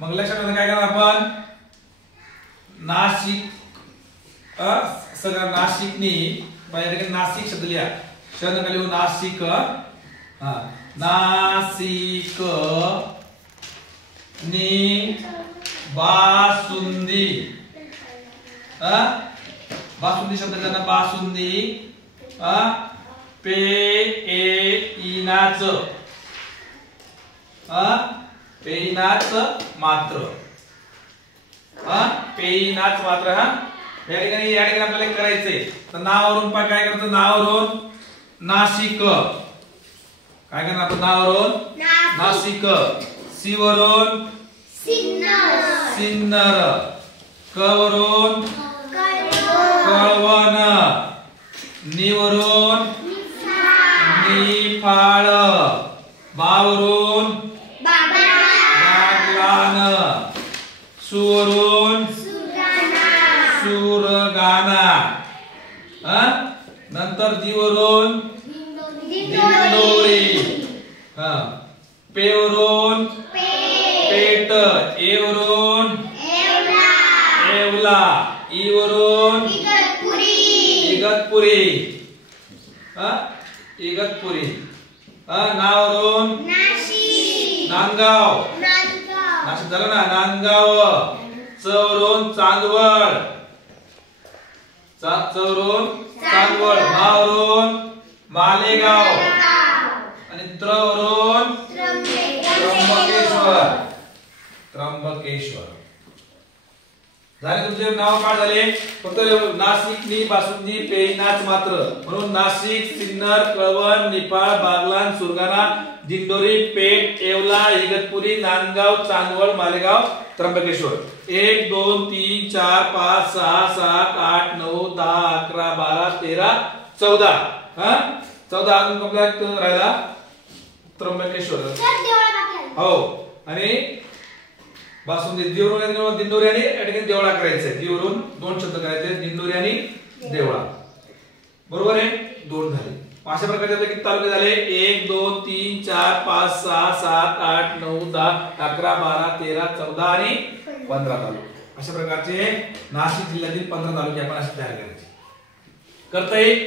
मग लक्षात ठेवा काय करणार आपण नाशिक सगळं नाशिकनी बाहेर नाशिक शब्द लिहा शब्द लिहू नाशिक नाशिक नी बासुंदी बासुंदी शब्द लिहा बासुंदी पेइनाच पेइनाच मात्र पेइनाच मात्र या ठिकाणी आपल्याला करायचंय तर नावावरून काय करतो नावावरून नाशिक काय करणार आपण नावावरून नाशिक सी वरून सिन्नर क वरून कळवण नी वरून निफाड बा वरून बागलान सु वरून सुरगाणा नंतर दी वरून दिंडोरी पे वरून पेट ए वरून येवला ई वरून इगतपुरी इगतपुरी ना वरून नांदगाव नाशिक झालं ना नांदगाव च वरून चांदवड चौरून चांदवड मावरून मालेगाव आणि त्रवरून त्र्यंबकेश्वर त्र्यंबकेश्वर झाले तुमचे नाव काय झाले फक्त नाशिक नी बासुंदी पेइनाच मात्र म्हणून नाशिक सिन्नर कळवण निफाड बागलान सुरगाणा दिंडोरी पेठ येवला इगतपुरी नांदगाव चांदवड मालेगाव त्र्यंबकेश्वर 1 2 3 4 5 6 7 8 9 10 11 12 13 14 14 अजून कंप्लीट राहिला त्र्यंबकेश्वर हो आणि बासुंदी देवरून दिंडोरी आणि या ठिकाणी देवळा करायचंय देवरून दोन शब्द करायचे दिंडोरी आणि देवळा बरोबर आहे दोन झाले अशा प्रकारचे किती तालुके झाले 1 2 3 4 5 6 7 8 9 10 11 12 13 14 आणि 15 तालुके अशा प्रकारचे नाशिक जिल्ह्यातील 15 तालुके आपण असे तयार करायचे करता येईल